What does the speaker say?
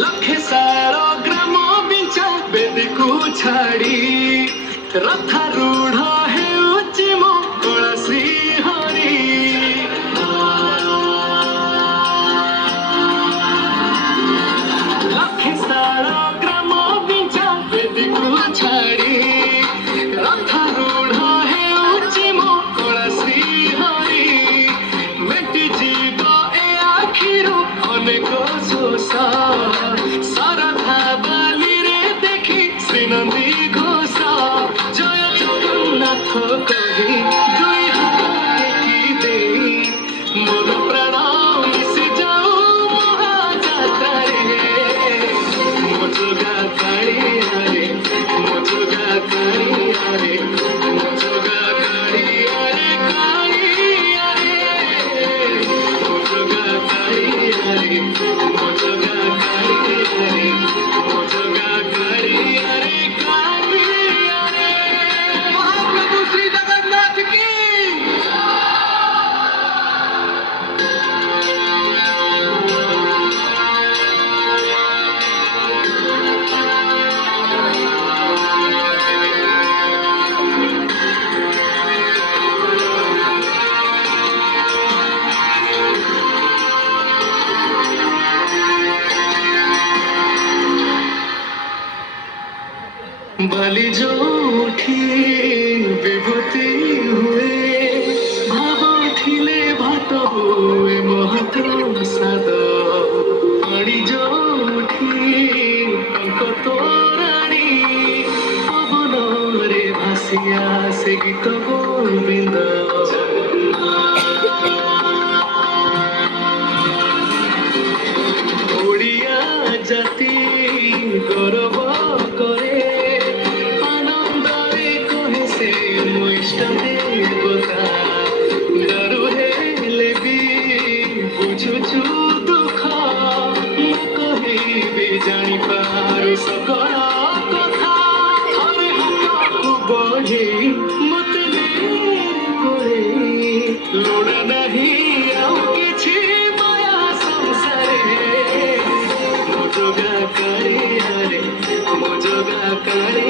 लखे सार ग्राम बिंचा बेदी को छाड़ी रथारूढ़ हेउची मो कला श्री हरि लखे सार ग्राम बिंचा बेदी को छाड़ी रथारूढ़ हेउची मो कला श्री हरि मेटी जीव ए आखिरु अनेक शोषा सरधा बाली रे देखी श्रीनंदी घोषा जय जगन्नाथ कही दुई हाथ टेकी दे मोर प्राण मिशि जाऊ महाजात्रा रे मो जोगा कालिया रे मो जोगा कालिया रे मो जोगा कालिया रे कालिया रे मो जोगा कालिया रे मो जोगा कालिया रे मो जोगा कालिया रे कालिया रे महाप्रभु श्री जगन्नाथ की बाली जो उठी विभूति हुए भाव उठिले भात हुए महत साद पानी जो उठी टंक तोराणी पवन रे भासिया से गीत गोविंद ओडिया जाति गौरव करे आनंदरे कहे से मो इष्ट देवता डरू हेले भी बुझुछु दुख मु कहिबी जानी पारु सकल कथा थरे हाथକୁ बढी मते कोरे लोड़ा नहीं आउ किछि माया संसारे मो जोगा कालिया रे मो जोगा कालिया